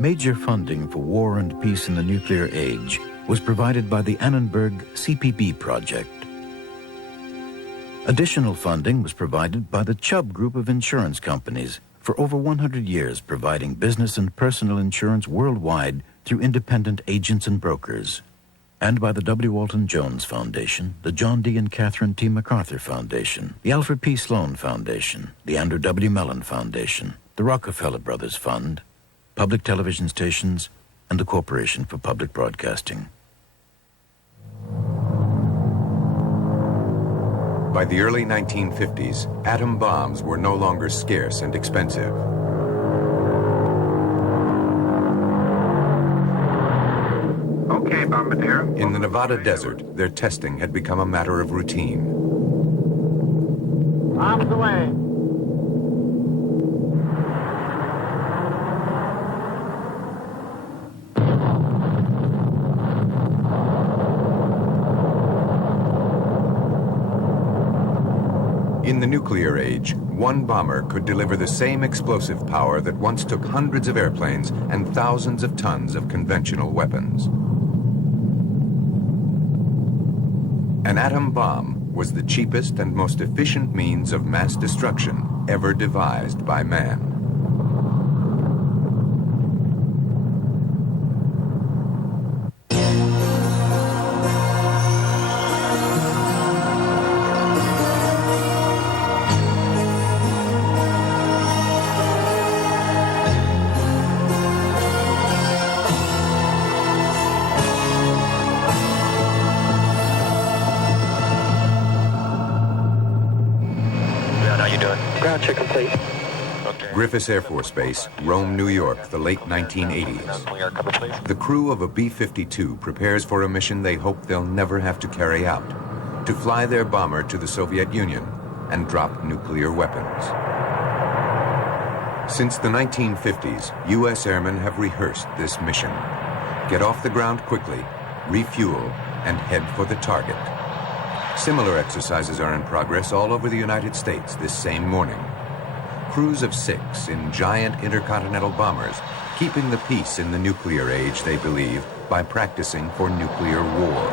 Major funding for war and peace in the nuclear age was provided by the Annenberg CPB Project. Additional funding was provided by the Chubb Group of insurance companies for over 100 years, providing business and personal insurance worldwide through independent agents and brokers, and by the W. Walton Jones Foundation, the John D. and Catherine T. MacArthur Foundation, the Alfred P. Sloan Foundation, the Andrew W. Mellon Foundation, the Rockefeller Brothers Fund, public television stations, and the Corporation for Public Broadcasting. By the early 1950s, atom bombs were no longer scarce and expensive. Okay, Bombardier. In the Nevada desert, their testing had become a matter of routine. Arms away. In the nuclear age, one bomber could deliver the same explosive power that once took hundreds of airplanes and thousands of tons of conventional weapons. An atom bomb was the cheapest and most efficient means of mass destruction ever devised by man. Griffiths Air Force Base, Rome, New York, the late 1980s. The crew of a B-52 prepares for a mission they hope they'll never have to carry out, to fly their bomber to the Soviet Union and drop nuclear weapons. Since the 1950s, U.S. airmen have rehearsed this mission. Get off the ground quickly, refuel, and head for the target. Similar exercises are in progress all over the United States this same morning. Crews of 6 in giant intercontinental bombers, keeping the peace in the nuclear age, they believe, by practicing for nuclear war.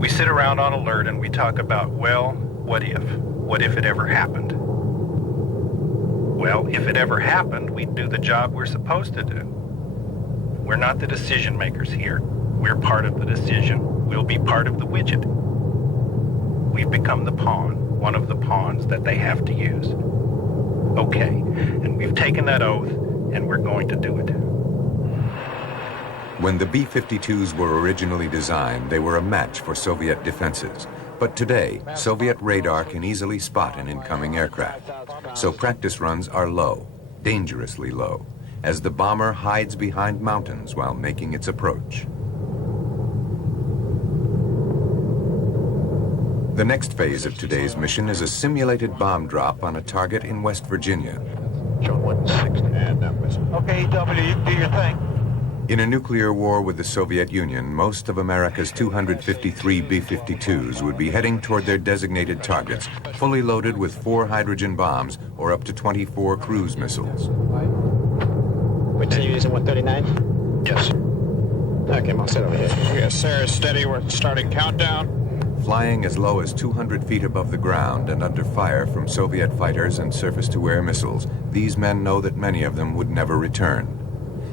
We sit around on alert and we talk about, well, what if? What if it ever happened? Well, if it ever happened, we'd do the job we're supposed to do. We're not the decision makers here. We're part of the decision. We'll be part of the widget. We've become the pawn, one of the pawns that they have to use. Okay, and we've taken that oath, and we're going to do it. When the B-52s were originally designed, they were a match for Soviet defenses. But today, Soviet radar can easily spot an incoming aircraft. So practice runs are low, dangerously low, as the bomber hides behind mountains while making its approach. The next phase of today's mission is a simulated bomb drop on a target in West Virginia. Okay, W, you do your thing. In a nuclear war with the Soviet Union, most of America's 253 B-52s would be heading toward their designated targets, fully loaded with 4 hydrogen bombs or up to 24 cruise missiles. We're using 139? Yes. Okay, I'll sit over here. Yes, sir, steady. We're starting countdown. Flying as low as 200 feet above the ground and under fire from Soviet fighters and surface-to-air missiles, these men know that many of them would never return.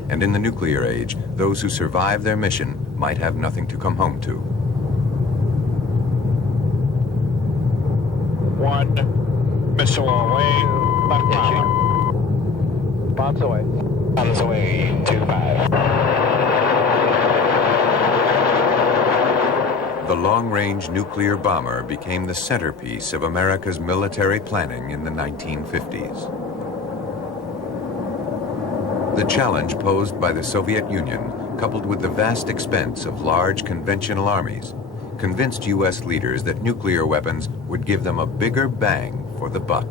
And in the nuclear age, those who survive their mission might have nothing to come home to. 1 missile away. Left bomber. Bombs away. Bombs away. 2-5. The long-range nuclear bomber became the centerpiece of America's military planning in the 1950s. The challenge posed by the Soviet Union, coupled with the vast expense of large conventional armies, convinced U.S. leaders that nuclear weapons would give them a bigger bang for the buck.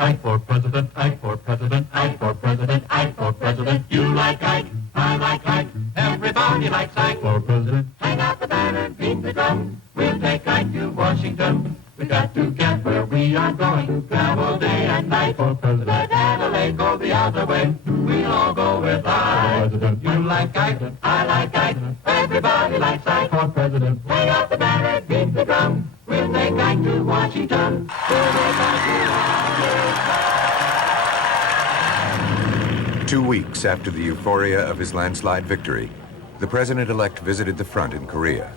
Ike for president, Ike for president, Ike for president, Ike for president. You like Ike, I like Ike, everybody likes Ike for president. Hang out the banner, beat the drum, we'll take Ike to Washington. We got to get where we are going, travel day and night for president. Let Adelaide go the other way, we'll all go with Ike. You like Ike, I like Ike, everybody likes Ike for president. Hang out the banner, beat the drum, we'll take Ike to Washington. We'll take Ike to Washington. 2 weeks after the euphoria of his landslide victory, the president-elect visited the front in Korea.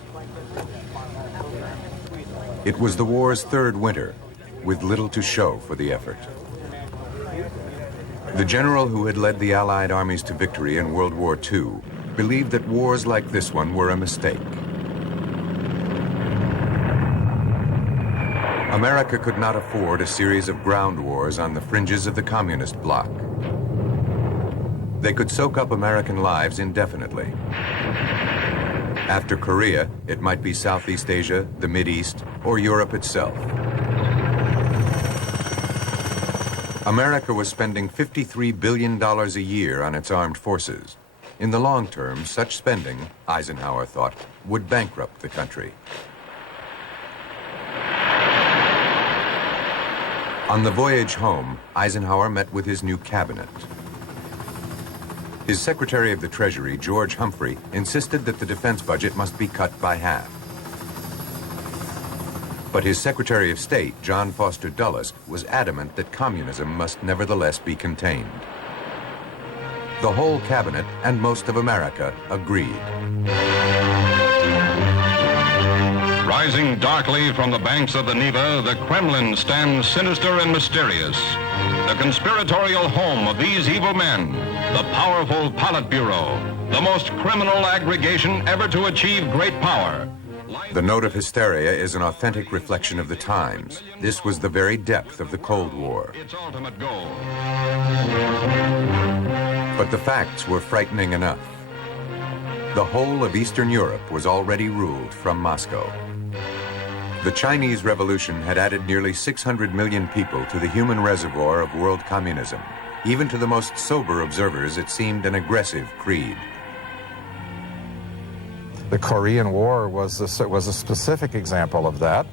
It was the war's third winter, with little to show for the effort. The general who had led the Allied armies to victory in World War II believed that wars like this one were a mistake. America could not afford a series of ground wars on the fringes of the communist bloc. They could soak up American lives indefinitely. After Korea, it might be Southeast Asia, the Mideast, or Europe itself. America was spending $53 billion a year on its armed forces. In the long term, such spending, Eisenhower thought, would bankrupt the country. On the voyage home, Eisenhower met with his new cabinet. His Secretary of the Treasury, George Humphrey, insisted that the defense budget must be cut by half. But his Secretary of State, John Foster Dulles, was adamant that communism must nevertheless be contained. The whole cabinet and most of America agreed. Rising darkly from the banks of the Neva, the Kremlin stands sinister and mysterious. The conspiratorial home of these evil men, the powerful Politburo, the most criminal aggregation ever to achieve great power. The note of hysteria is an authentic reflection of the times. This was the very depth of the Cold War. Its ultimate goal. But the facts were frightening enough. The whole of Eastern Europe was already ruled from Moscow. The Chinese Revolution had added nearly 600 million people to the human reservoir of world communism. Even to the most sober observers, it seemed an aggressive creed. The Korean War was a specific example of that.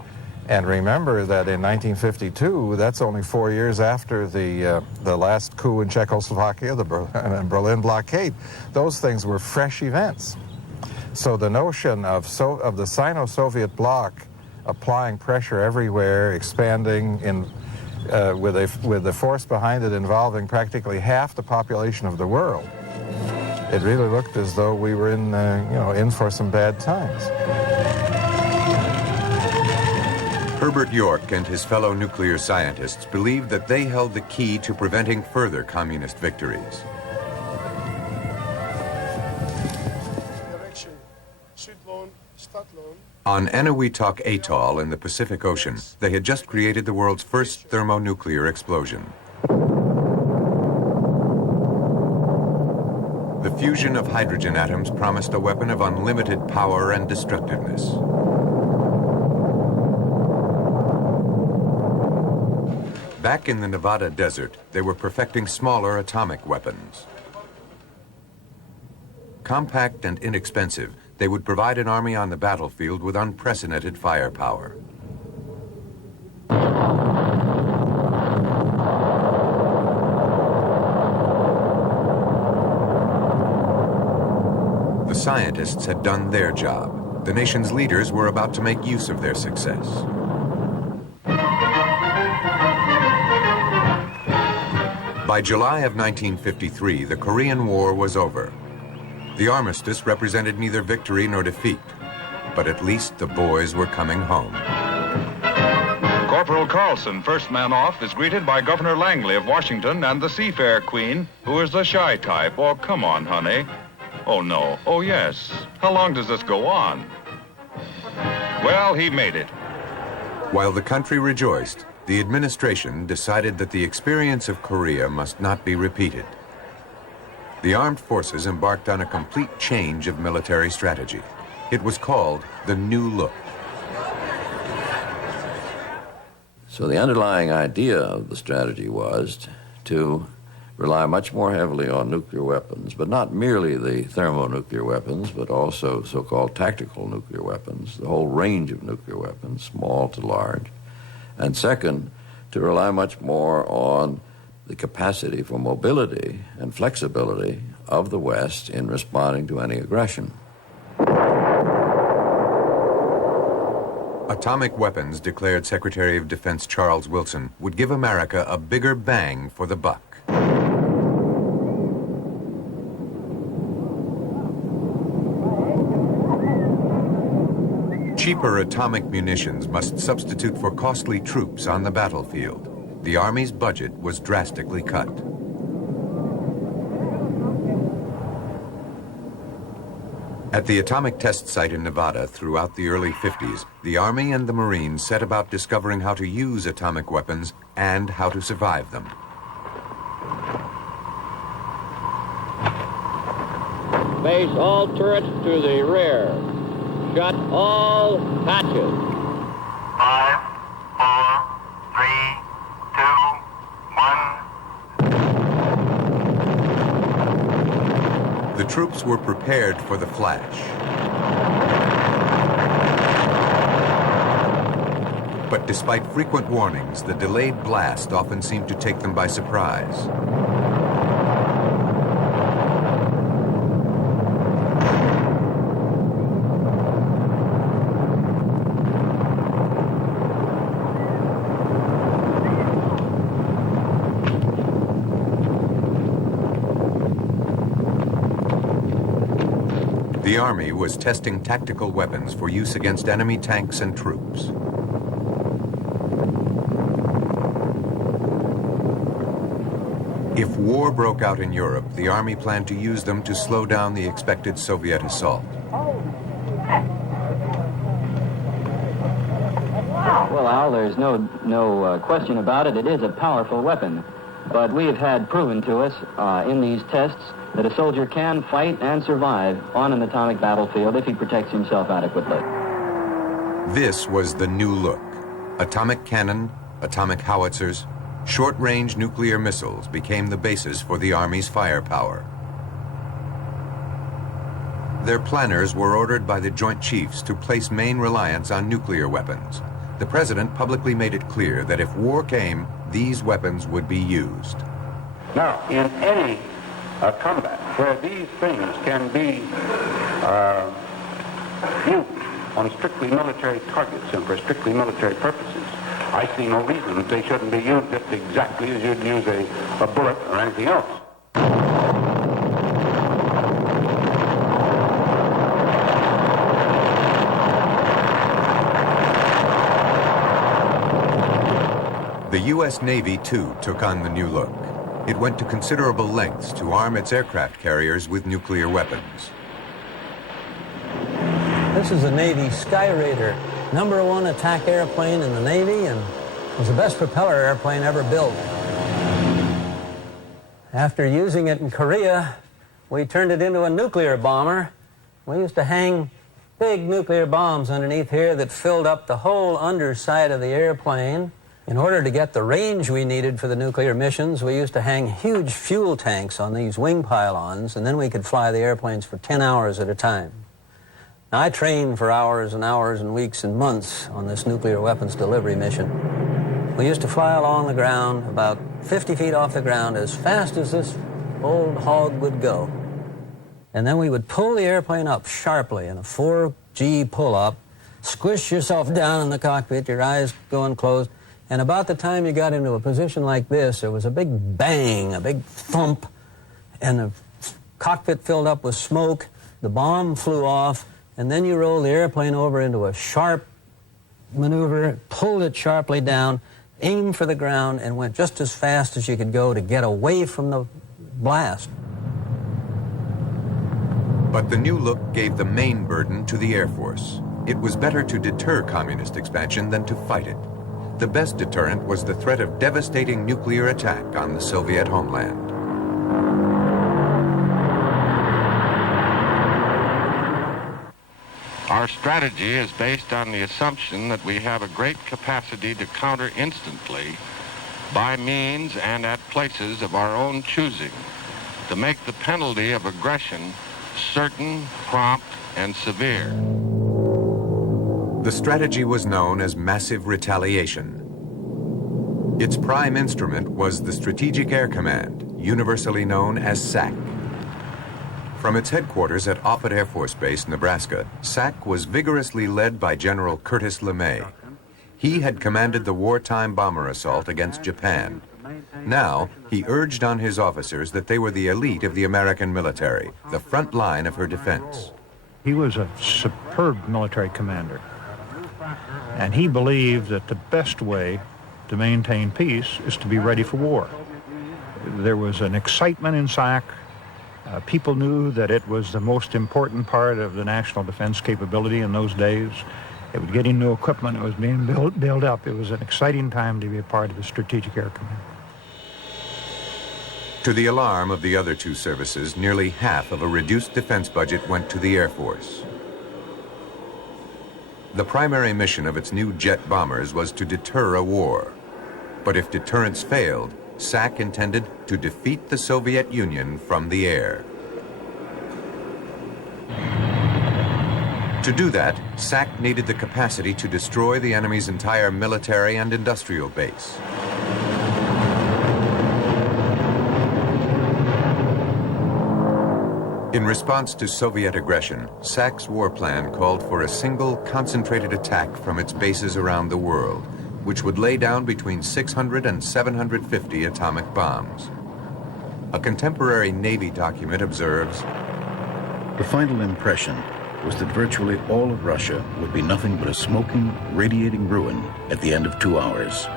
And remember that in 1952, that's only 4 years after the last coup in Czechoslovakia, the Berlin blockade. Those things were fresh events. So the notion of the Sino-Soviet bloc applying pressure everywhere, expanding with the force behind it involving practically half the population of the world, it really looked as though we were in for some bad times. Herbert York and his fellow nuclear scientists believed that they held the key to preventing further communist victories. On Eniwetok Atoll in the Pacific Ocean, they had just created the world's first thermonuclear explosion. The fusion of hydrogen atoms promised a weapon of unlimited power and destructiveness. Back in the Nevada desert, they were perfecting smaller atomic weapons. Compact and inexpensive, they would provide an army on the battlefield with unprecedented firepower. The scientists had done their job. The nation's leaders were about to make use of their success. By July of 1953, the Korean War was over. The armistice represented neither victory nor defeat, but at least the boys were coming home. Corporal Carlson, first man off, is greeted by Governor Langley of Washington and the Seafair Queen, who is the shy type. Oh, come on, honey. Oh, no. Oh, yes. How long does this go on? Well, he made it. While the country rejoiced, the administration decided that the experience of Korea must not be repeated. The armed forces embarked on a complete change of military strategy. It was called the New Look. So the underlying idea of the strategy was to rely much more heavily on nuclear weapons, but not merely the thermonuclear weapons, but also so-called tactical nuclear weapons, the whole range of nuclear weapons, small to large. And second, to rely much more on the capacity for mobility and flexibility of the West in responding to any aggression. Atomic weapons, declared Secretary of Defense Charles Wilson, would give America a bigger bang for the buck. Cheaper atomic munitions must substitute for costly troops on the battlefield. The Army's budget was drastically cut. At the atomic test site in Nevada throughout the early 50s, the Army and the Marines set about discovering how to use atomic weapons and how to survive them. Face all turrets to the rear. Shut all hatches. 5, 4, 3, 2, 1. The troops were prepared for the flash. But despite frequent warnings, the delayed blast often seemed to take them by surprise. The Army was testing tactical weapons for use against enemy tanks and troops. If war broke out in Europe, the Army planned to use them to slow down the expected Soviet assault. Well, Al, there's no question about it. It is a powerful weapon. But we have had proven to us in these tests that a soldier can fight and survive on an atomic battlefield if he protects himself adequately. This was the new look. Atomic cannon, atomic howitzers, short-range nuclear missiles became the basis for the Army's firepower. Their planners were ordered by the Joint Chiefs to place main reliance on nuclear weapons. The President publicly made it clear that if war came, these weapons would be used. Now, in any combat where these things can be used on strictly military targets and for strictly military purposes, I see no reason that they shouldn't be used just exactly as you'd use a bullet or anything else. The U.S. Navy, too, took on the new look. It went to considerable lengths to arm its aircraft carriers with nuclear weapons. This is the Navy Sky Raider, #1 attack airplane in the Navy, and was the best propeller airplane ever built. After using it in Korea, we turned it into a nuclear bomber. We used to hang big nuclear bombs underneath here that filled up the whole underside of the airplane. In order to get the range we needed for the nuclear missions, we used to hang huge fuel tanks on these wing pylons, and then we could fly the airplanes for 10 hours at a time. Now, I trained for hours and hours and weeks and months on this nuclear weapons delivery mission. We used to fly along the ground, about 50 feet off the ground, as fast as this old hog would go. And then we would pull the airplane up sharply in a 4G pull-up, squish yourself down in the cockpit, your eyes going closed, and about the time you got into a position like this, there was a big bang, a big thump, and the cockpit filled up with smoke, the bomb flew off, and then you rolled the airplane over into a sharp maneuver, pulled it sharply down, aimed for the ground, and went just as fast as you could go to get away from the blast. But the new look gave the main burden to the Air Force. It was better to deter communist expansion than to fight it. The best deterrent was the threat of devastating nuclear attack on the Soviet homeland. Our strategy is based on the assumption that we have a great capacity to counter instantly by means and at places of our own choosing, to make the penalty of aggression certain, prompt, and severe. The strategy was known as massive retaliation. Its prime instrument was the Strategic Air Command, universally known as SAC. From its headquarters at Offutt Air Force Base, Nebraska, SAC was vigorously led by General Curtis LeMay. He had commanded the wartime bomber assault against Japan. Now, he urged on his officers that they were the elite of the American military, the front line of her defense. He was a superb military commander, and he believed that the best way to maintain peace is to be ready for war. There was an excitement in SAC. People knew that it was the most important part of the national defense capability in those days. It was getting new equipment. It was being built up. It was an exciting time to be a part of the Strategic Air Command. To the alarm of the other two services, nearly half of a reduced defense budget went to the Air Force. The primary mission of its new jet bombers was to deter a war. But if deterrence failed, SAC intended to defeat the Soviet Union from the air. To do that, SAC needed the capacity to destroy the enemy's entire military and industrial base. In response to Soviet aggression, SAC's war plan called for a single concentrated attack from its bases around the world, which would lay down between 600 and 750 atomic bombs. A contemporary Navy document observes, "The final impression was that virtually all of Russia would be nothing but a smoking, radiating ruin at the end of 2 hours."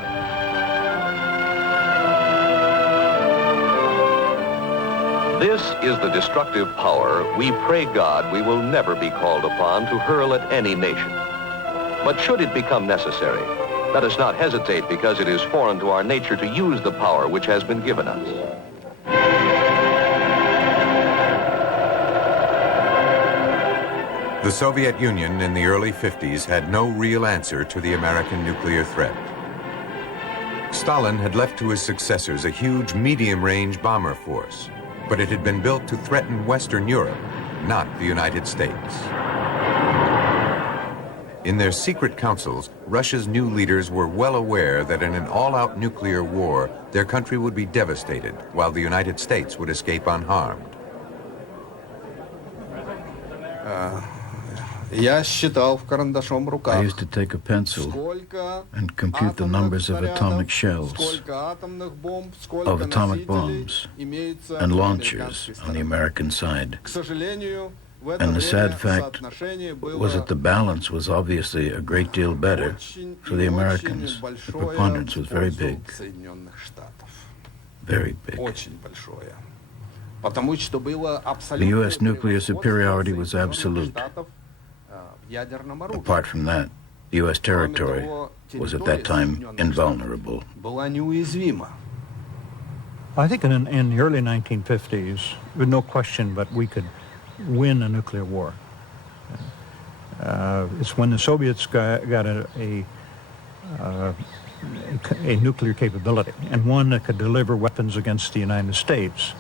This is the destructive power we pray God we will never be called upon to hurl at any nation. But should it become necessary, let us not hesitate because it is foreign to our nature to use the power which has been given us. The Soviet Union in the early 50s had no real answer to the American nuclear threat. Stalin had left to his successors a huge medium-range bomber force, but it had been built to threaten Western Europe, not the United States. In their secret councils, Russia's new leaders were well aware that in an all-out nuclear war, their country would be devastated, while the United States would escape unharmed. I used to take a pencil and compute the numbers of atomic shells, of atomic bombs, and launchers on the American side. And the sad fact was that the balance was obviously a great deal better for the Americans. The preponderance was very big. Very big. The U.S. nuclear superiority was absolute. Apart from that, the U.S. territory was at that time invulnerable. I think in the early 1950s, with no question but we could win a nuclear war. It's when the Soviets got a nuclear capability, and one that could deliver weapons against the United States.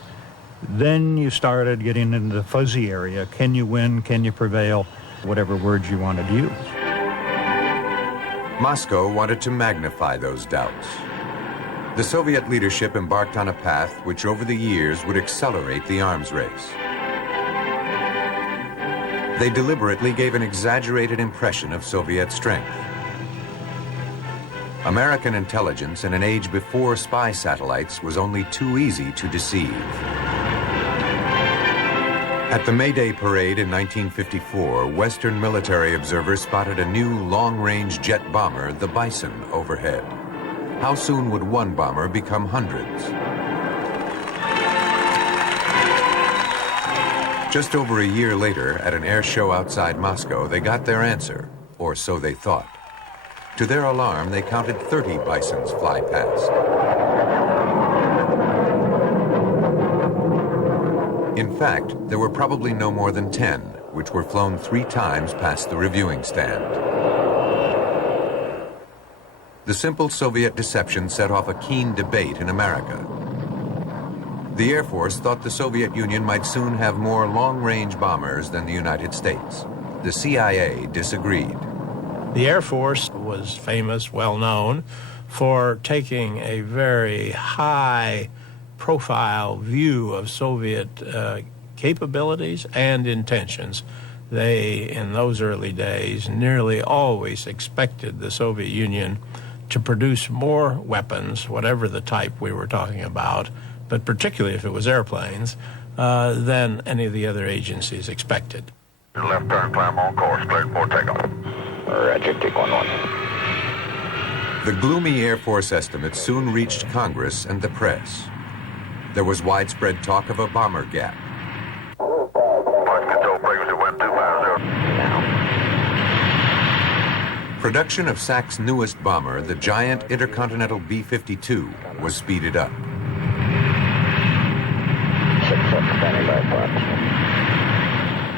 Then you started getting into the fuzzy area. Can you win? Can you prevail? Whatever words you wanted to use. Moscow wanted to magnify those doubts. The Soviet leadership embarked on a path which over the years would accelerate the arms race. They deliberately gave an exaggerated impression of Soviet strength. American intelligence in an age before spy satellites was only too easy to deceive. At the May Day parade in 1954, Western military observers spotted a new long-range jet bomber, the Bison, overhead. How soon would one bomber become hundreds? Just over a year later, at an air show outside Moscow, they got their answer, or so they thought. To their alarm, they counted 30 Bisons fly past. In fact, there were probably no more than 10, which were flown 3 times past the reviewing stand. The simple Soviet deception set off a keen debate in America. The Air Force thought the Soviet Union might soon have more long-range bombers than the United States. The CIA disagreed. The Air Force was famous, well known, for taking a very high-profile view of Soviet capabilities and intentions. They, in those early days, nearly always expected the Soviet Union to produce more weapons, whatever the type we were talking about, but particularly if it was airplanes, than any of the other agencies expected. Your left turn, climb on course, cleared for takeoff. Roger, take 1-1. The gloomy Air Force estimates soon reached Congress and the press. There was widespread talk of a bomber gap. Flight control frequency went 250. Production of SAC's newest bomber, the giant intercontinental B-52, was speeded up. 6-4, standing by for option.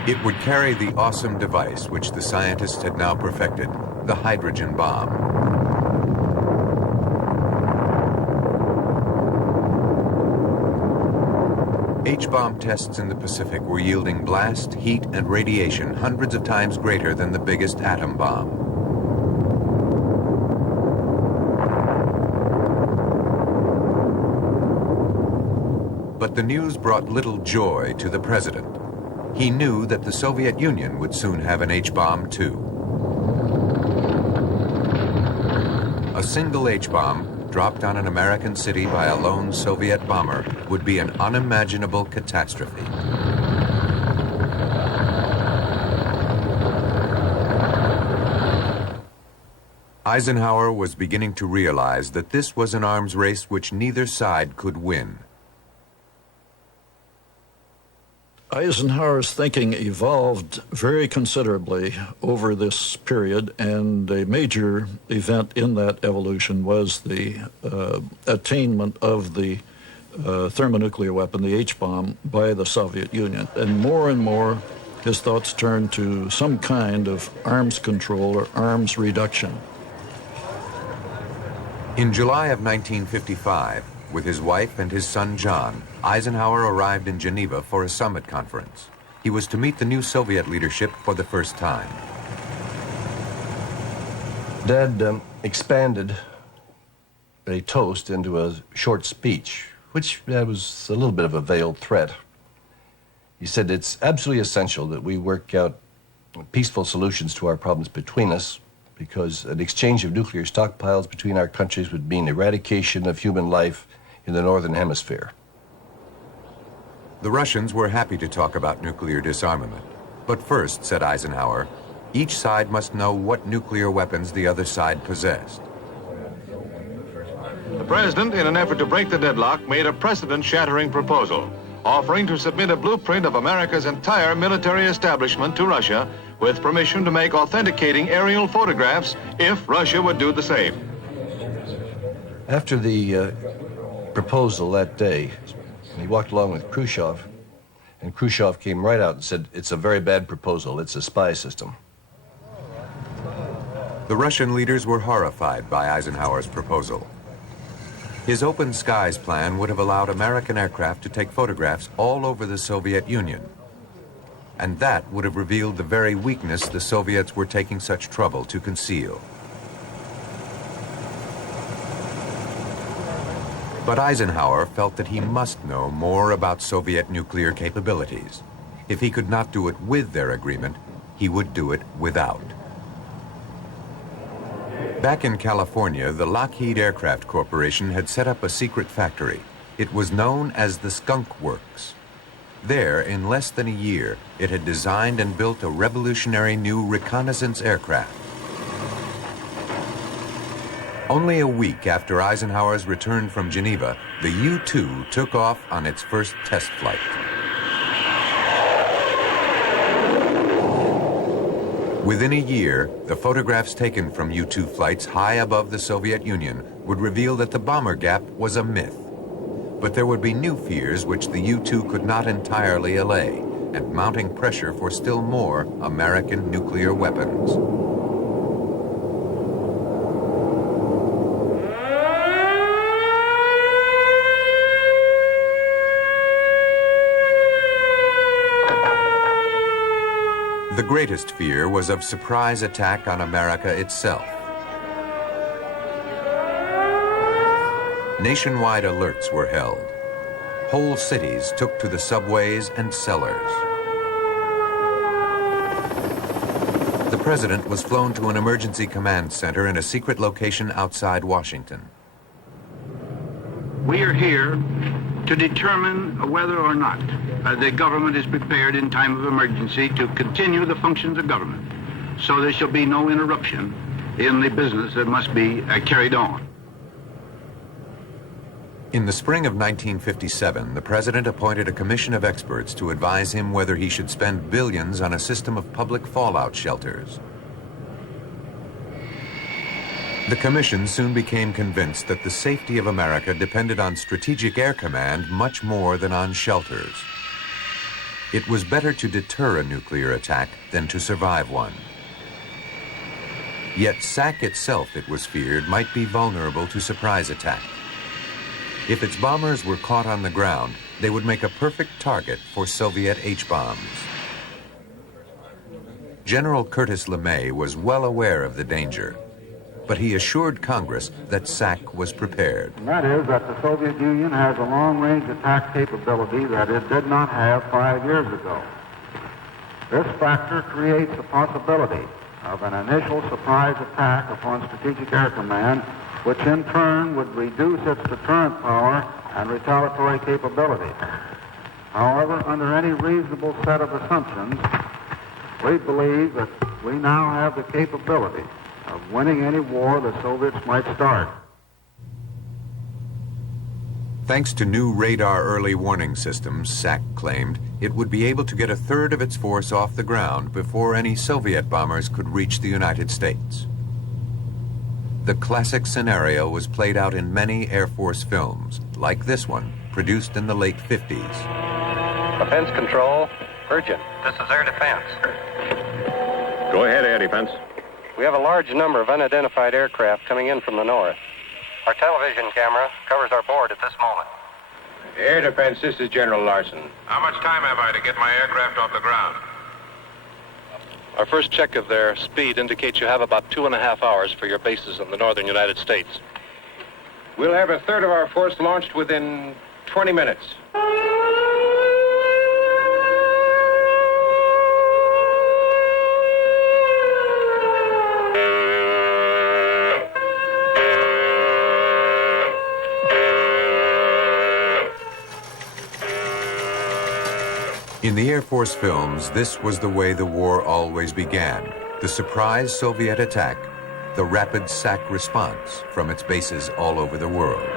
It would carry the awesome device which the scientists had now perfected, the hydrogen bomb. H-bomb tests in the Pacific were yielding blast, heat, and radiation hundreds of times greater than the biggest atom bomb. But the news brought little joy to the president. He knew that the Soviet Union would soon have an H-bomb too. A single H-bomb dropped on an American city by a lone Soviet bomber would be an unimaginable catastrophe. Eisenhower was beginning to realize that this was an arms race which neither side could win. Eisenhower's thinking evolved very considerably over this period, and a major event in that evolution was the attainment of the thermonuclear weapon, the H-bomb, by the Soviet Union. And more, his thoughts turned to some kind of arms control or arms reduction. In July of 1955, with his wife and his son John, Eisenhower arrived in Geneva for a summit conference. He was to meet the new Soviet leadership for the first time. Dad expanded a toast into a short speech, which was a little bit of a veiled threat. He said it's absolutely essential that we work out peaceful solutions to our problems between us, because an exchange of nuclear stockpiles between our countries would mean eradication of human life in the Northern Hemisphere. The Russians were happy to talk about nuclear disarmament. But first, said Eisenhower, each side must know what nuclear weapons the other side possessed. The President, in an effort to break the deadlock, made a precedent-shattering proposal, offering to submit a blueprint of America's entire military establishment to Russia, with permission to make authenticating aerial photographs if Russia would do the same. After the proposal that day, he walked along with Khrushchev, and Khrushchev came right out and said, it's a very bad proposal, it's a spy system. The Russian leaders were horrified by Eisenhower's proposal. His open skies plan would have allowed American aircraft to take photographs all over the Soviet Union. And that would have revealed the very weakness the Soviets were taking such trouble to conceal. But Eisenhower felt that he must know more about Soviet nuclear capabilities. If he could not do it with their agreement, he would do it without. Back in California, the Lockheed Aircraft Corporation had set up a secret factory. It was known as the Skunk Works. There, in less than a year, it had designed and built a revolutionary new reconnaissance aircraft. Only a week after Eisenhower's return from Geneva, the U-2 took off on its first test flight. Within a year, the photographs taken from U-2 flights high above the Soviet Union would reveal that the bomber gap was a myth. But there would be new fears which the U-2 could not entirely allay, and mounting pressure for still more American nuclear weapons. The greatest fear was of surprise attack on America itself. Nationwide alerts were held. Whole cities took to the subways and cellars. The president was flown to an emergency command center in a secret location outside Washington. We are here to determine whether or not the government is prepared in time of emergency to continue the functions of government, so there shall be no interruption in the business that must be carried on. In the spring of 1957, the president appointed a commission of experts to advise him whether he should spend billions on a system of public fallout shelters. The commission soon became convinced that the safety of America depended on strategic air command much more than on shelters. It was better to deter a nuclear attack than to survive one. Yet SAC itself, it was feared, might be vulnerable to surprise attack. If its bombers were caught on the ground, they would make a perfect target for Soviet H-bombs. General Curtis LeMay was well aware of the danger, but he assured Congress that SAC was prepared. And that is that the Soviet Union has a long-range attack capability that it did not have 5 years ago. This factor creates the possibility of an initial surprise attack upon Strategic Air Command, which in turn would reduce its deterrent power and retaliatory capability. However, under any reasonable set of assumptions, we believe that we now have the capability of winning any war the Soviets might start. Thanks to new radar early warning systems, SAC claimed, it would be able to get a third of its force off the ground before any Soviet bombers could reach the United States. The classic scenario was played out in many Air Force films, like this one, produced in the late 50s. Defense control, urgent. This is Air Defense. Go ahead, Air Defense. We have a large number of unidentified aircraft coming in from the north. Our television camera covers our board at this moment. Air Defense, this is General Larson. How much time have I to get my aircraft off the ground? Our first check of their speed indicates you have about 2.5 hours for your bases in the northern United States. We'll have a third of our force launched within 20 minutes. In the Air Force films, this was the way the war always began. The surprise Soviet attack, the rapid SAC response from its bases all over the world.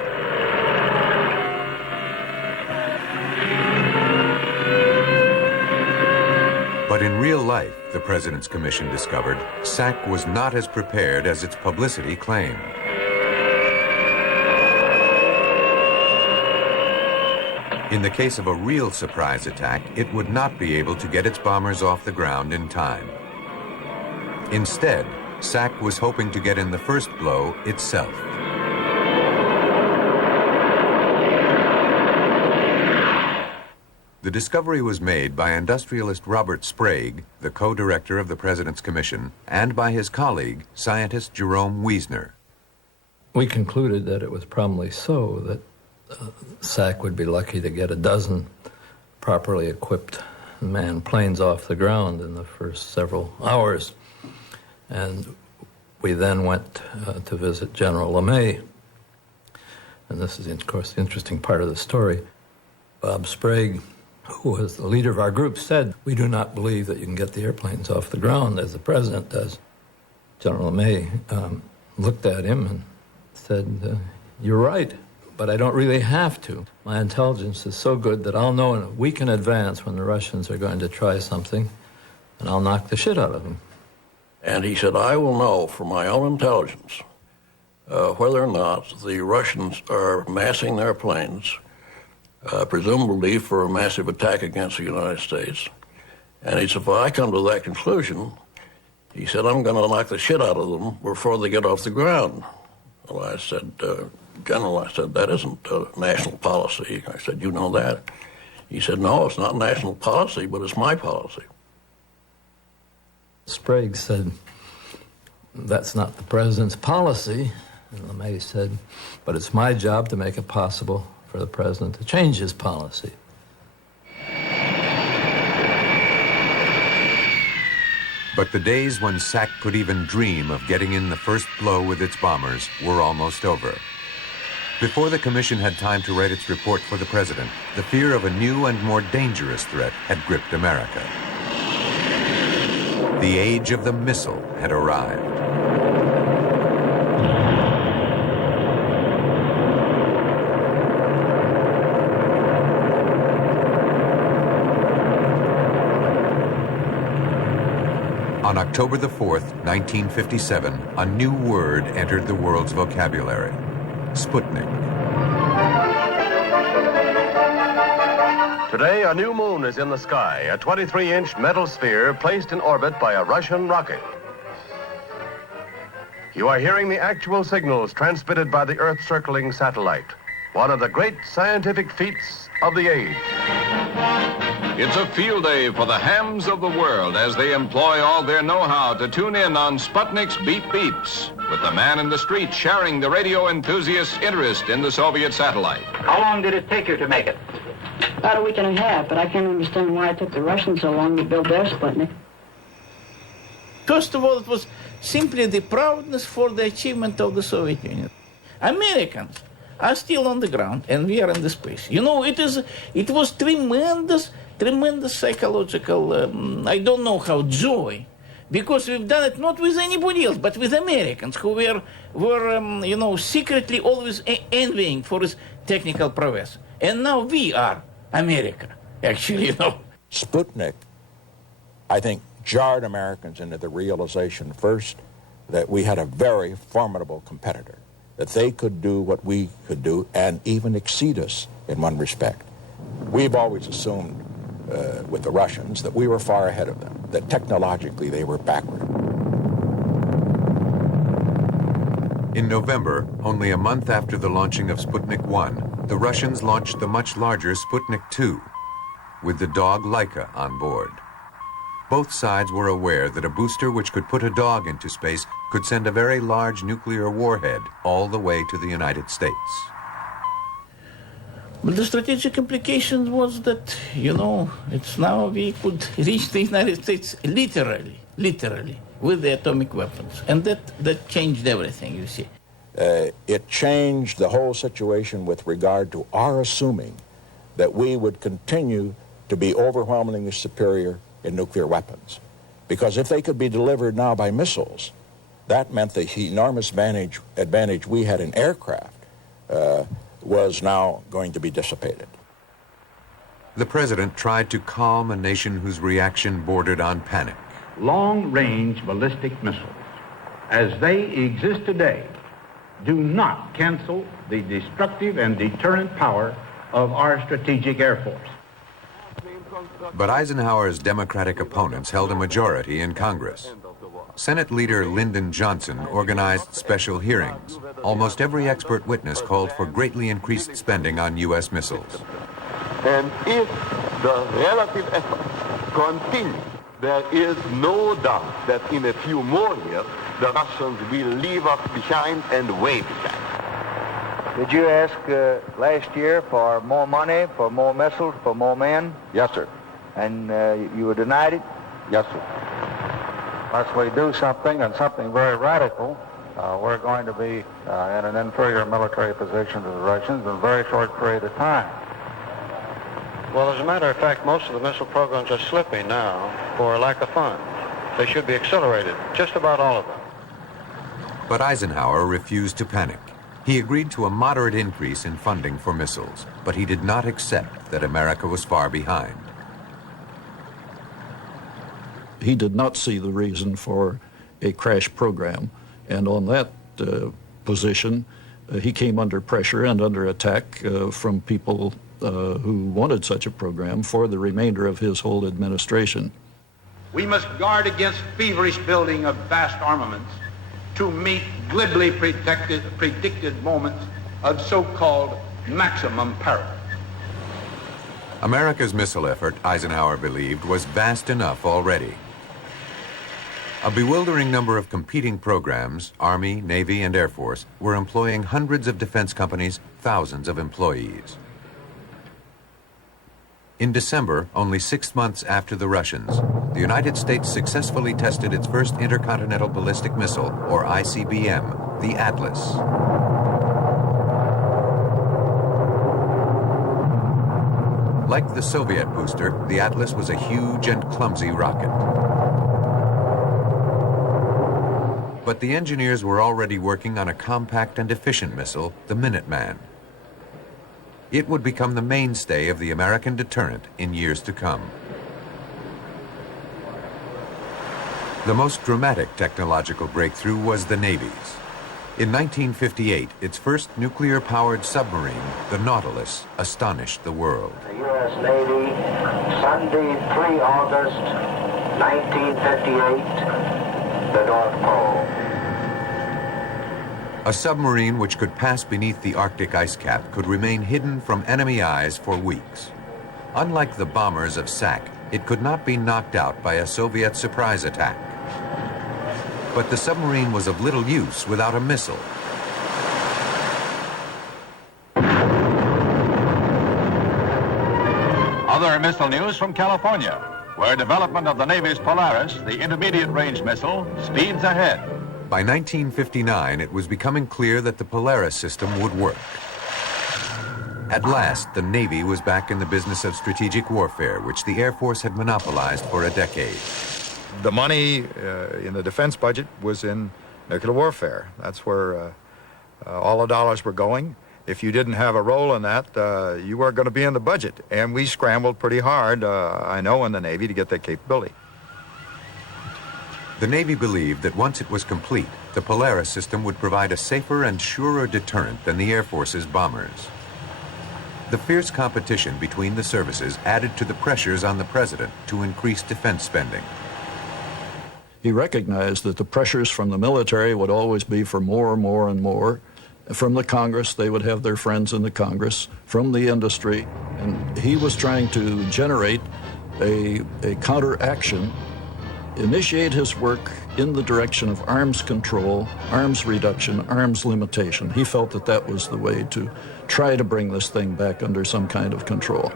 But in real life, the President's Commission discovered, SAC was not as prepared as its publicity claimed. In the case of a real surprise attack, it would not be able to get its bombers off the ground in time. Instead, SAC was hoping to get in the first blow itself. The discovery was made by industrialist Robert Sprague, the co-director of the President's Commission, and by his colleague, scientist Jerome Wiesner. We concluded that it was probably so that SAC would be lucky to get a dozen properly equipped manned planes off the ground in the first several hours. And we then went to visit General LeMay. And this is, of course, the interesting part of the story. Bob Sprague, who was the leader of our group, said, "We do not believe that you can get the airplanes off the ground as the president does." General LeMay looked at him and said, "You're right. But I don't really have to. My intelligence is so good that I'll know in a week in advance when the Russians are going to try something, and I'll knock the shit out of them." And he said, "I will know from my own intelligence whether or not the Russians are massing their planes, presumably for a massive attack against the United States, And he said, if I come to that conclusion, he said, I'm going to knock the shit out of them before they get off the ground. Well, I said, General, I said, that isn't national policy. I said, you know that? He said, no, it's not national policy, but it's my policy. Sprague said, that's not the president's policy. And LeMay said, but it's my job to make it possible for the president to change his policy. But the days when SAC could even dream of getting in the first blow with its bombers were almost over. Before the commission had time to write its report for the president, the fear of a new and more dangerous threat had gripped America. The age of the missile had arrived. On October the 4th, 1957, a new word entered the world's vocabulary: Sputnik. Today, a new moon is in the sky, a 23-inch metal sphere placed in orbit by a Russian rocket. You are hearing the actual signals transmitted by the Earth-circling satellite, one of the great scientific feats of the age. It's a field day for the hams of the world as they employ all their know-how to tune in on Sputnik's Beep Beeps, with the man in the street sharing the radio enthusiast's interest in the Soviet satellite. How long did it take you to make it? About a week and a half, but I can't understand why it took the Russians so long to build their Sputnik. First of all, it was simply the proudness for the achievement of the Soviet Union. Americans are still on the ground, and we are in the space. You know, it was tremendous psychological, I don't know how, joy, because we've done it not with anybody else, but with Americans who were you know, secretly always envying for his technical prowess. And now we are America, actually, you know. Sputnik, I think, jarred Americans into the realization first that we had a very formidable competitor, that they could do what we could do and even exceed us in one respect. We've always assumed with the Russians that we were far ahead of them, that technologically they were backward. In November, only a month after the launching of Sputnik 1, the Russians launched the much larger Sputnik 2, with the dog Laika on board. Both sides were aware that a booster which could put a dog into space could send a very large nuclear warhead all the way to the United States. But the strategic implication was that, you know, it's now we could reach the United States literally, with the atomic weapons. And that changed everything, you see. It changed the whole situation with regard to our assuming that we would continue to be overwhelmingly superior in nuclear weapons. Because if they could be delivered now by missiles, that meant the enormous advantage we had in aircraft was now going to be dissipated. The president tried to calm a nation whose reaction bordered on panic. Long-range ballistic missiles, as they exist today, do not cancel the destructive and deterrent power of our strategic air force. But Eisenhower's Democratic opponents held a majority in Congress. Senate leader Lyndon Johnson organized special hearings. Almost every expert witness called for greatly increased spending on U.S. missiles. And if the relative effort continues, there is no doubt that in a few more years, the Russians will leave us behind and way behind. Did you ask last year for more money, for more missiles, for more men? Yes, sir. And you were denied it? Yes, sir. Unless we do something, and something very radical, we're going to be in an inferior military position to the Russians in a very short period of time. Well, as a matter of fact, most of the missile programs are slipping now for lack of funds. They should be accelerated, just about all of them. But Eisenhower refused to panic. He agreed to a moderate increase in funding for missiles, but he did not accept that America was far behind. He did not see the reason for a crash program, and on that position, he came under pressure and under attack from people who wanted such a program for the remainder of his whole administration. We must guard against feverish building of vast armaments to meet glibly predicted moments of so-called maximum peril. America's missile effort, Eisenhower believed, was vast enough already. A bewildering number of competing programs, Army, Navy, and Air Force, were employing hundreds of defense companies, thousands of employees. In December, only 6 months after the Russians, the United States successfully tested its first intercontinental ballistic missile, or ICBM, the Atlas. Like the Soviet booster, the Atlas was a huge and clumsy rocket. But the engineers were already working on a compact and efficient missile, the Minuteman. It would become the mainstay of the American deterrent in years to come. The most dramatic technological breakthrough was the Navy's. In 1958, its first nuclear-powered submarine, the Nautilus, astonished the world. The U.S. Navy, Sunday, 3 August, 1958, the North Pole. A submarine which could pass beneath the Arctic ice cap could remain hidden from enemy eyes for weeks. Unlike the bombers of SAC, it could not be knocked out by a Soviet surprise attack. But the submarine was of little use without a missile. Other missile news from California, where development of the Navy's Polaris, the intermediate-range missile, speeds ahead. By 1959, it was becoming clear that the Polaris system would work. At last, the Navy was back in the business of strategic warfare, which the Air Force had monopolized for a decade. The money in the defense budget was in nuclear warfare. That's where all the dollars were going. If you didn't have a role in that, you weren't going to be in the budget. And we scrambled pretty hard, I know, in the Navy to get that capability. The Navy believed that once it was complete, the Polaris system would provide a safer and surer deterrent than the Air Force's bombers. The fierce competition between the services added to the pressures on the president to increase defense spending. He recognized that the pressures from the military would always be for more and more and more. From the Congress, they would have their friends in the Congress, from the industry, and he was trying to generate a counteraction, initiate his work in the direction of arms control, arms reduction, arms limitation. He felt that that was the way to try to bring this thing back under some kind of control.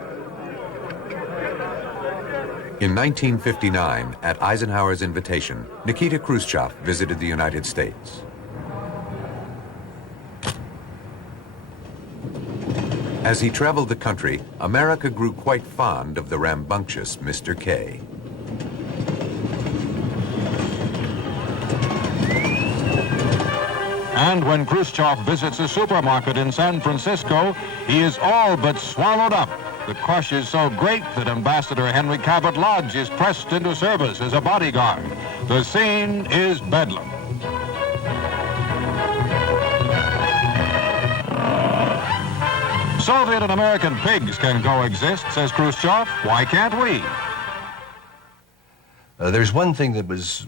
In 1959, at Eisenhower's invitation, Nikita Khrushchev visited the United States. As he traveled the country, America grew quite fond of the rambunctious Mr. K. And when Khrushchev visits a supermarket in San Francisco, he is all but swallowed up. The crush is so great that Ambassador Henry Cabot Lodge is pressed into service as a bodyguard. The scene is bedlam. Soviet and American pigs can coexist, says Khrushchev. Why can't we? There's one thing that was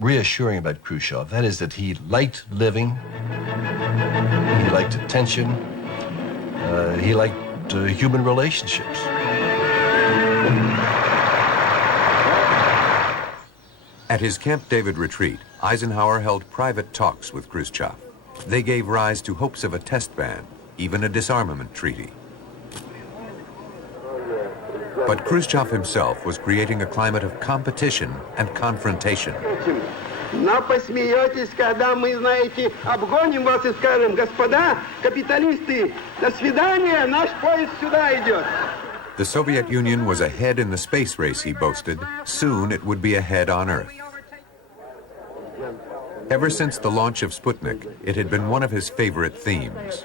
reassuring about Khrushchev. That is that he liked living, he liked attention, he liked human relationships. At his Camp David retreat, Eisenhower held private talks with Khrushchev. They gave rise to hopes of a test ban, even a disarmament treaty. But Khrushchev himself was creating a climate of competition and confrontation. Но посмеетесь, когда мы, знаете, обгоним вас и скажем: господа капиталисты, до свидания, наш поезд сюда идет. The Soviet Union was ahead in the space race, he boasted. Soon it would be ahead on Earth. Ever since the launch of Sputnik, it had been one of his favorite themes.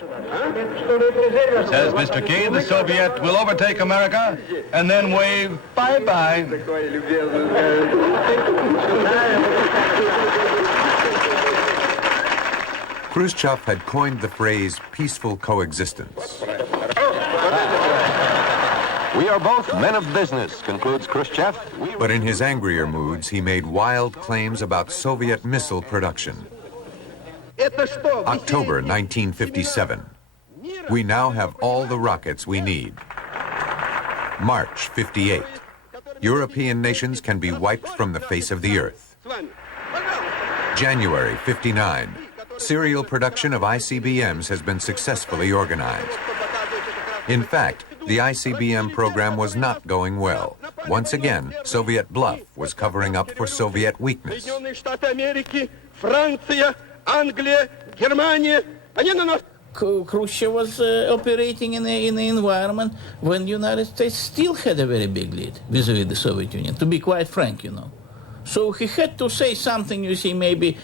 Says Mr. K, the Soviet will overtake America and then wave bye-bye. Khrushchev had coined the phrase peaceful coexistence. We are both men of business, concludes Khrushchev. But in his angrier moods, he made wild claims about Soviet missile production. October 1957. We now have all the rockets we need. March 58. European nations can be wiped from the face of the earth. January 59. Serial production of ICBMs has been successfully organized. In fact, the ICBM program was not going well. Once again, Soviet bluff was covering up for Soviet weakness. Khrushchev was operating in an environment when the United States still had a very big lead vis-a-vis the Soviet Union, to be quite frank, you know. So he had to say something, you see, maybe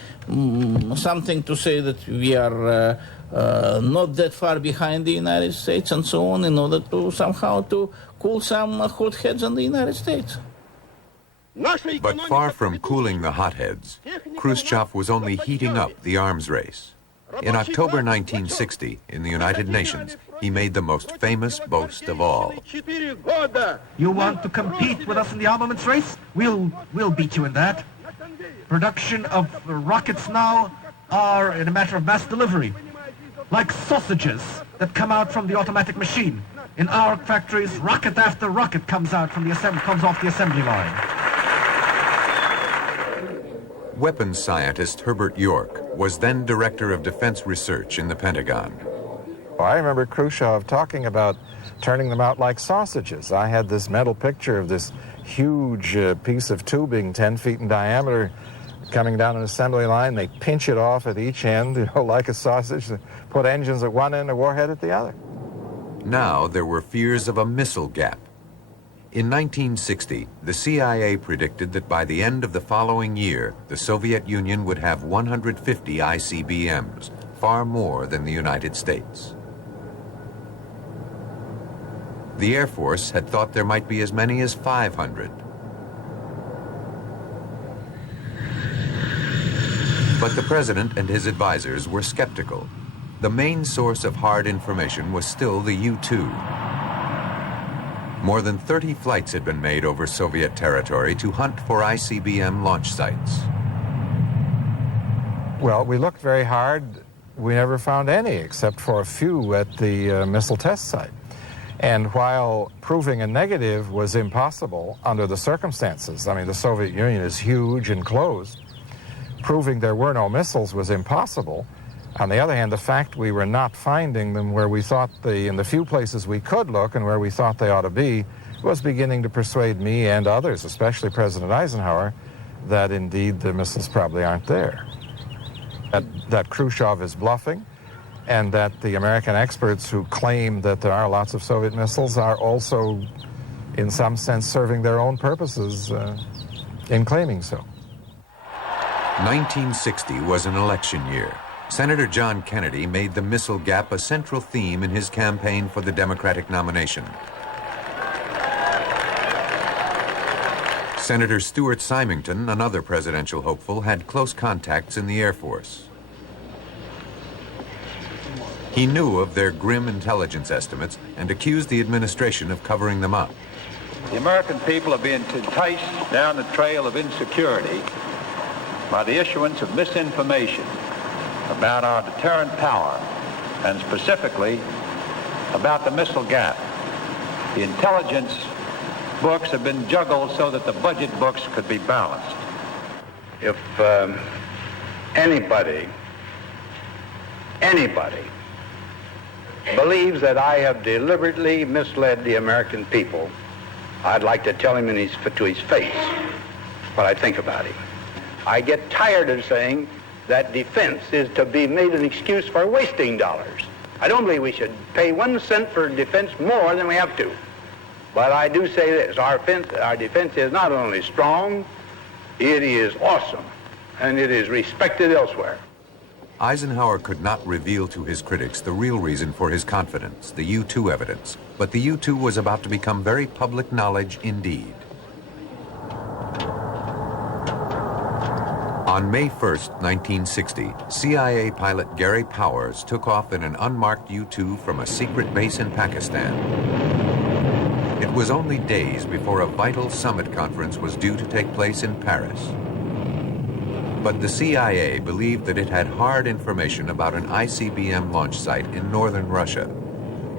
something to say that we are not that far behind the United States and so on, in order to somehow to cool some hot heads in the United States. But far from cooling the hotheads, Khrushchev was only heating up the arms race. In October 1960, in the United Nations, he made the most famous boast of all. You want to compete with us in the armaments race? We'll beat you in that. Production of rockets now are in a matter of mass delivery, like sausages that come out from the automatic machine. In our factories, rocket after rocket comes off the assembly line. Weapons scientist Herbert York was then director of defense research in the Pentagon. I remember Khrushchev talking about turning them out like sausages. I had this mental picture of this huge piece of tubing 10 feet in diameter coming down an assembly line. They pinch it off at each end, you know, like a sausage, put engines at one end, a warhead at the other. Now there were fears of a missile gap. In 1960, the CIA predicted that by the end of the following year, the Soviet Union would have 150 ICBMs, far more than the United States. The Air Force had thought there might be as many as 500. But the president and his advisors were skeptical. The main source of hard information was still the U-2. More than 30 flights had been made over Soviet territory to hunt for ICBM launch sites. Well, we looked very hard. We never found any, except for a few at the missile test site. And while proving a negative was impossible under the circumstances, I mean, the Soviet Union is huge and closed, proving there were no missiles was impossible. On the other hand, the fact we were not finding them where we thought in the few places we could look and where we thought they ought to be, was beginning to persuade me and others, especially President Eisenhower, that indeed the missiles probably aren't there. That Khrushchev is bluffing, and that the American experts who claim that there are lots of Soviet missiles are also, in some sense, serving their own purposes in claiming so. 1960 was an election year. Senator John Kennedy made the missile gap a central theme in his campaign for the Democratic nomination. Senator Stuart Symington, another presidential hopeful, had close contacts in the Air Force. He knew of their grim intelligence estimates and accused the administration of covering them up. The American people are being enticed down the trail of insecurity by the issuance of misinformation about our deterrent power, and specifically about the missile gap. The intelligence books have been juggled so that the budget books could be balanced. If anybody believes that I have deliberately misled the American people, I'd like to tell him to his face what I think about him. I get tired of saying that defense is to be made an excuse for wasting dollars. I don't believe we should pay 1 cent for defense more than we have to. But I do say this, our defense is not only strong, it is awesome, and it is respected elsewhere. Eisenhower could not reveal to his critics the real reason for his confidence, the U-2 evidence. But the U-2 was about to become very public knowledge indeed. On May 1st, 1960, CIA pilot Gary Powers took off in an unmarked U-2 from a secret base in Pakistan. It was only days before a vital summit conference was due to take place in Paris. But the CIA believed that it had hard information about an ICBM launch site in northern Russia.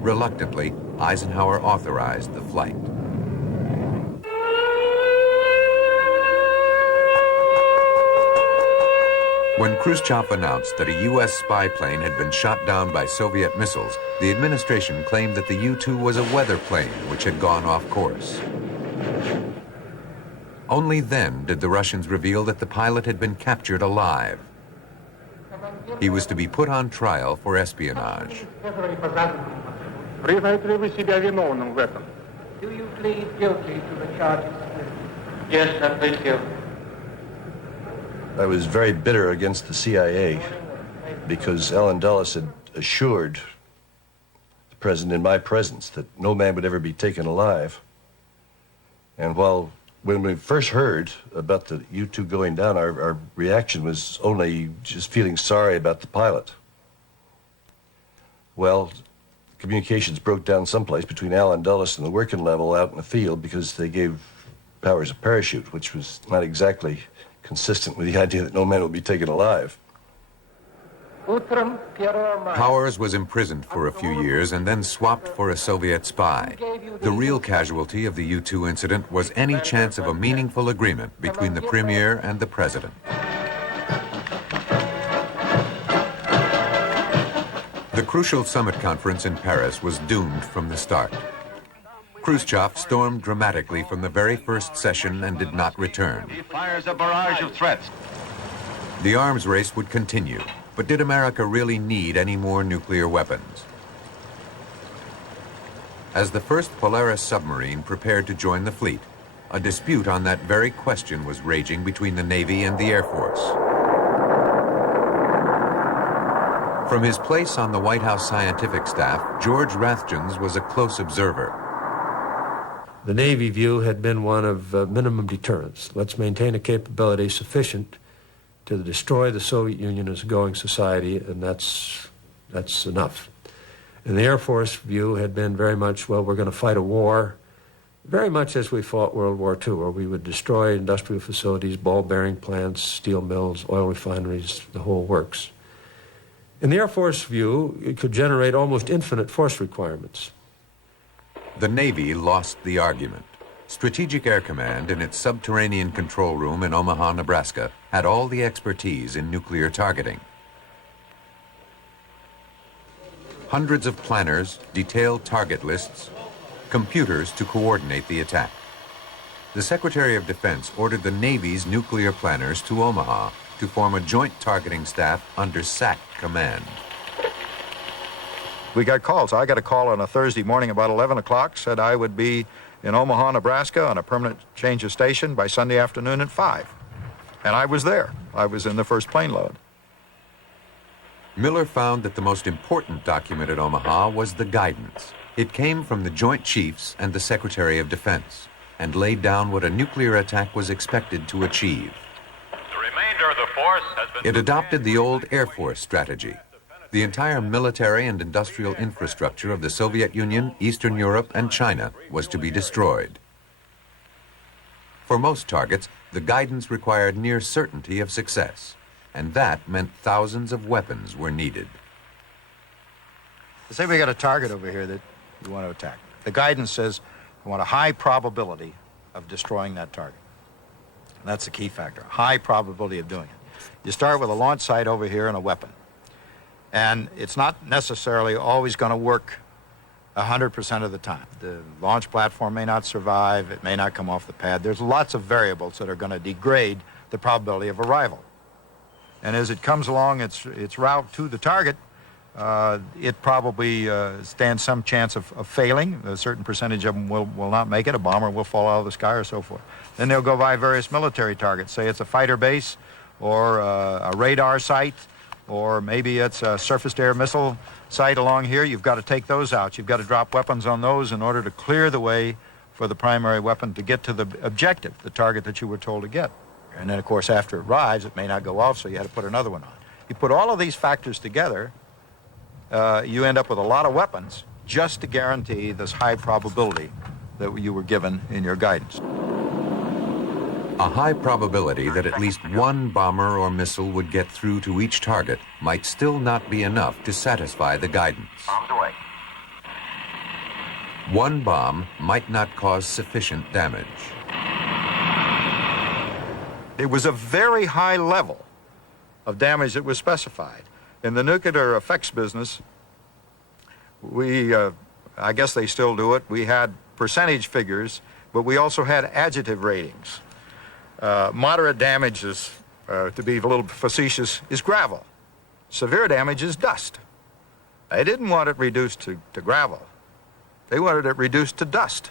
Reluctantly, Eisenhower authorized the flight. When Khrushchev announced that a U.S. spy plane had been shot down by Soviet missiles, the administration claimed that the U-2 was a weather plane which had gone off course. Only then did the Russians reveal that the pilot had been captured alive. He was to be put on trial for espionage. Do you plead guilty to the charges? Yes, I plead guilty. I was very bitter against the CIA because Allen Dulles had assured the president in my presence that no man would ever be taken alive. And when we first heard about the U-2 going down, our reaction was only just feeling sorry about the pilot. Well, communications broke down someplace between Allen Dulles and the working level out in the field because they gave Powers a parachute, which was not exactly consistent with the idea that no man would be taken alive. Powers was imprisoned for a few years and then swapped for a Soviet spy. The real casualty of the U-2 incident was any chance of a meaningful agreement between the premier and the president. The crucial summit conference in Paris was doomed from the start. Khrushchev stormed dramatically from the very first session and did not return. He fires a barrage of threats. The arms race would continue, but did America really need any more nuclear weapons? As the first Polaris submarine prepared to join the fleet, a dispute on that very question was raging between the Navy and the Air Force. From his place on the White House scientific staff, George Rathjens was a close observer. The Navy view had been one of minimum deterrence. Let's maintain a capability sufficient to destroy the Soviet Union as a going society, and that's enough. And the Air Force view had been very much, well, we're going to fight a war, very much as we fought World War II, where we would destroy industrial facilities, ball bearing plants, steel mills, oil refineries, the whole works. In the Air Force view, it could generate almost infinite force requirements. The Navy lost the argument. Strategic Air Command, in its subterranean control room in Omaha, Nebraska, had all the expertise in nuclear targeting. Hundreds of planners, detailed target lists, computers to coordinate the attack. The Secretary of Defense ordered the Navy's nuclear planners to Omaha to form a joint targeting staff under SAC command. We got calls. I got a call on a Thursday morning about 11 o'clock, said I would be in Omaha, Nebraska on a permanent change of station by Sunday afternoon at 5. And I was there. I was in the first plane load. Miller found that the most important document at Omaha was the guidance. It came from the Joint Chiefs and the Secretary of Defense and laid down what a nuclear attack was expected to achieve. The remainder of the force has been... It adopted the old Air Force strategy. The entire military and industrial infrastructure of the Soviet Union, Eastern Europe, and China was to be destroyed. For most targets, the guidance required near certainty of success, and that meant thousands of weapons were needed. Say we got a target over here that you want to attack. The guidance says we want a high probability of destroying that target. And that's the key factor, high probability of doing it. You start with a launch site over here and a weapon. And it's not necessarily always going to work 100% of the time. The launch platform may not survive, it may not come off the pad. There's lots of variables that are going to degrade the probability of arrival. And as it comes along its route to the target, it probably stands some chance of failing. A certain percentage of them will not make it. A bomber will fall out of the sky or so forth. Then they'll go by various military targets. Say it's a fighter base or a radar site, or maybe it's a surface-to-air missile site along here. You've got to take those out. You've got to drop weapons on those in order to clear the way for the primary weapon to get to the objective, the target that you were told to get. And then, of course, after it arrives, it may not go off, so you had to put another one on. You put all of these factors together, you end up with a lot of weapons just to guarantee this high probability that you were given in your guidance. A high probability that at least one bomber or missile would get through to each target might still not be enough to satisfy the guidance. Bombs away. One bomb might not cause sufficient damage. It was a very high level of damage that was specified. In the nuclear effects business, I guess they still do it, we had percentage figures, but we also had adjective ratings. Moderate damage is, to be a little facetious, is gravel. Severe damage is dust. They didn't want it reduced to gravel. They wanted it reduced to dust.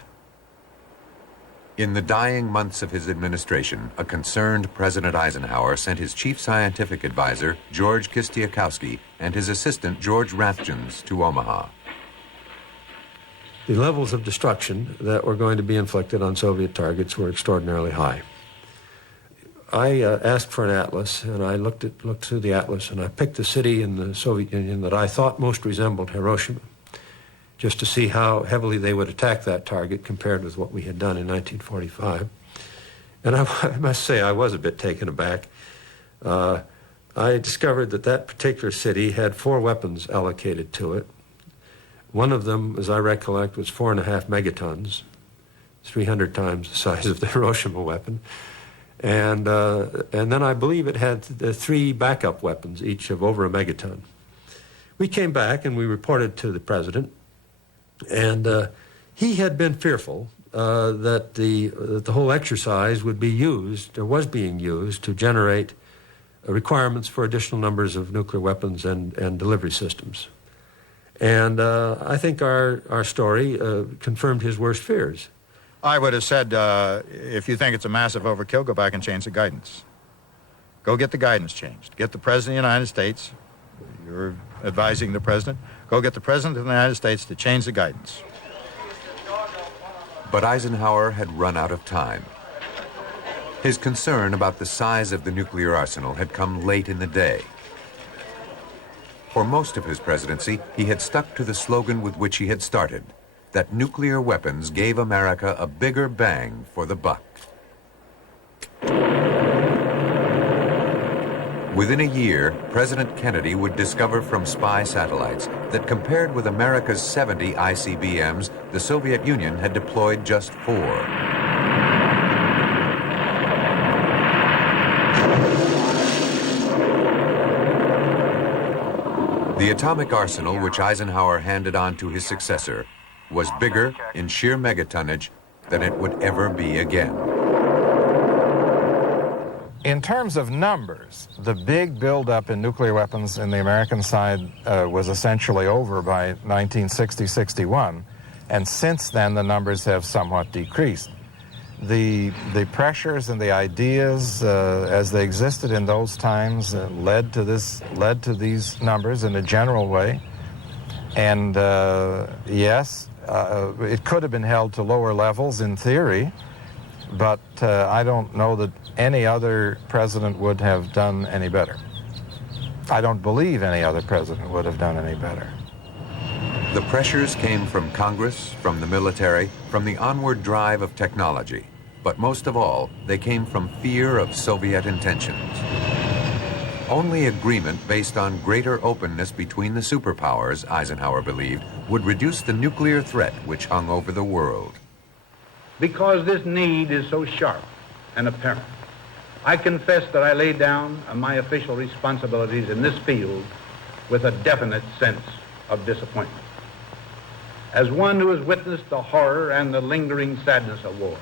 In the dying months of his administration, a concerned President Eisenhower sent his chief scientific advisor, George Kistiakowsky, and his assistant, George Rathjens, to Omaha. The levels of destruction that were going to be inflicted on Soviet targets were extraordinarily high. I asked for an atlas, and I looked through the atlas, and I picked the city in the Soviet Union that I thought most resembled Hiroshima, just to see how heavily they would attack that target compared with what we had done in 1945. And I must say I was a bit taken aback. I discovered that that particular city had 4 weapons allocated to it. One of them, as I recollect, was 4.5 megatons, 300 times the size of the Hiroshima weapon. And then I believe it had 3 backup weapons, each of over a megaton. We came back and we reported to the president, and he had been fearful that the whole exercise would be used, or was being used, to generate requirements for additional numbers of nuclear weapons and delivery systems. And I think our story confirmed his worst fears. I would have said, if you think it's a massive overkill, go back and change the guidance. Go get the guidance changed. Get the President of the United States, you're advising the President, go get the President of the United States to change the guidance. But Eisenhower had run out of time. His concern about the size of the nuclear arsenal had come late in the day. For most of his presidency, he had stuck to the slogan with which he had started, that nuclear weapons gave America a bigger bang for the buck. Within a year, President Kennedy would discover from spy satellites that compared with America's 70 ICBMs, the Soviet Union had deployed just 4. The atomic arsenal which Eisenhower handed on to his successor was bigger in sheer megatonnage than it would ever be again. In terms of numbers, the big buildup in nuclear weapons in the American side was essentially over by 1960-61, and since then the numbers have somewhat decreased. The pressures and the ideas as they existed in those times led to these numbers in a general way, and yes, it could have been held to lower levels in theory, but I don't know that any other president would have done any better. I don't believe any other president would have done any better. The pressures came from Congress, from the military, from the onward drive of technology. But most of all, they came from fear of Soviet intentions. Only agreement based on greater openness between the superpowers, Eisenhower believed, would reduce the nuclear threat which hung over the world. Because this need is so sharp and apparent, I confess that I laid down my official responsibilities in this field with a definite sense of disappointment. As one who has witnessed the horror and the lingering sadness of war,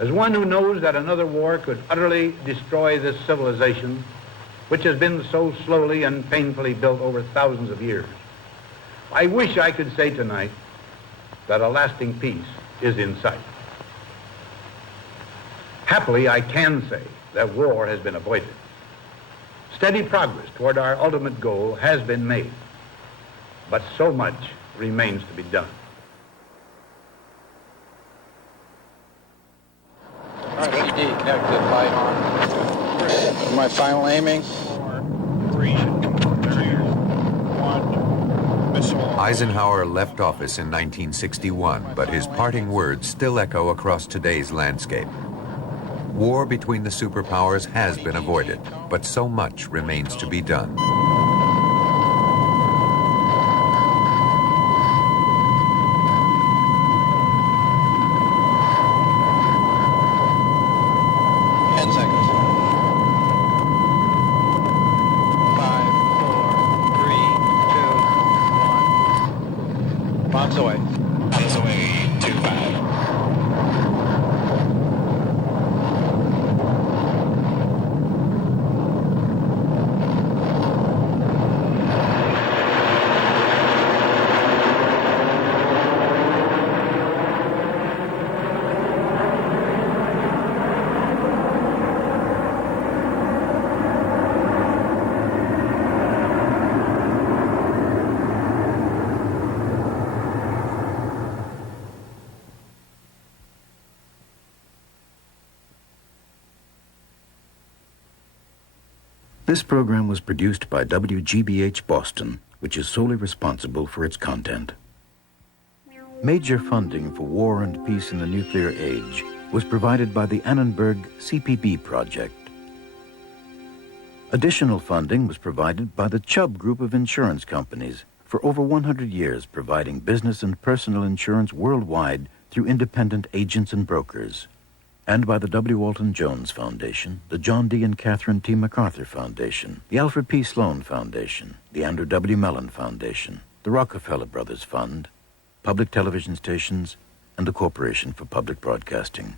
as one who knows that another war could utterly destroy this civilization, which has been so slowly and painfully built over thousands of years, I wish I could say tonight that a lasting peace is in sight. Happily, I can say that war has been avoided. Steady progress toward our ultimate goal has been made, but so much remains to be done. RCD connected, light on. My final aiming. 4, 3, 2, 1, Eisenhower left office in 1961, but his parting words still echo across today's landscape. War between the superpowers has been avoided, but so much remains to be done. This program was produced by WGBH Boston, which is solely responsible for its content. Major funding for war and peace in the nuclear age was provided by the Annenberg CPB Project. Additional funding was provided by the Chubb Group of insurance companies for over 100 years, providing business and personal insurance worldwide through independent agents and brokers, and by the W. Walton Jones Foundation, the John D. and Catherine T. MacArthur Foundation, the Alfred P. Sloan Foundation, the Andrew W. Mellon Foundation, the Rockefeller Brothers Fund, public television stations, and the Corporation for Public Broadcasting.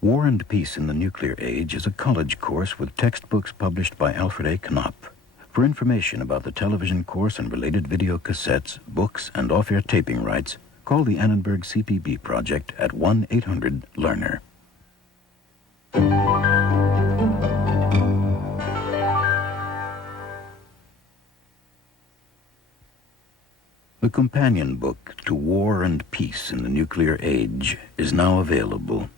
War and Peace in the Nuclear Age is a college course with textbooks published by Alfred A. Knopf. For information about the television course and related video cassettes, books, and off-air taping rights, call the Annenberg CPB Project at 1-800-LEARNER. The companion book to War and Peace in the Nuclear Age is now available.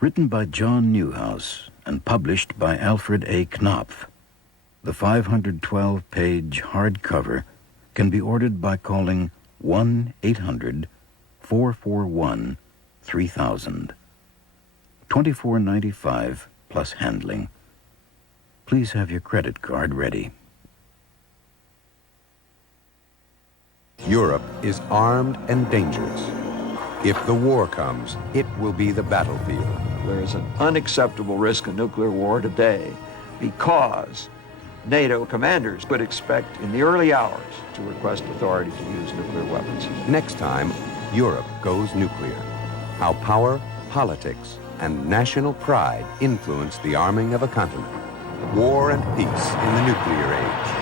Written by John Newhouse and published by Alfred A. Knopf, the 512-page hardcover can be ordered by calling 1-800-441-3000. $24.95 plus handling. Please have your credit card ready. Europe is armed and dangerous. If the war comes, it will be the battlefield. There is an unacceptable risk of nuclear war today because NATO commanders would expect in the early hours to request authority to use nuclear weapons. Next time, Europe goes nuclear. How power, politics, and national pride influence the arming of a continent. War and Peace in the Nuclear Age.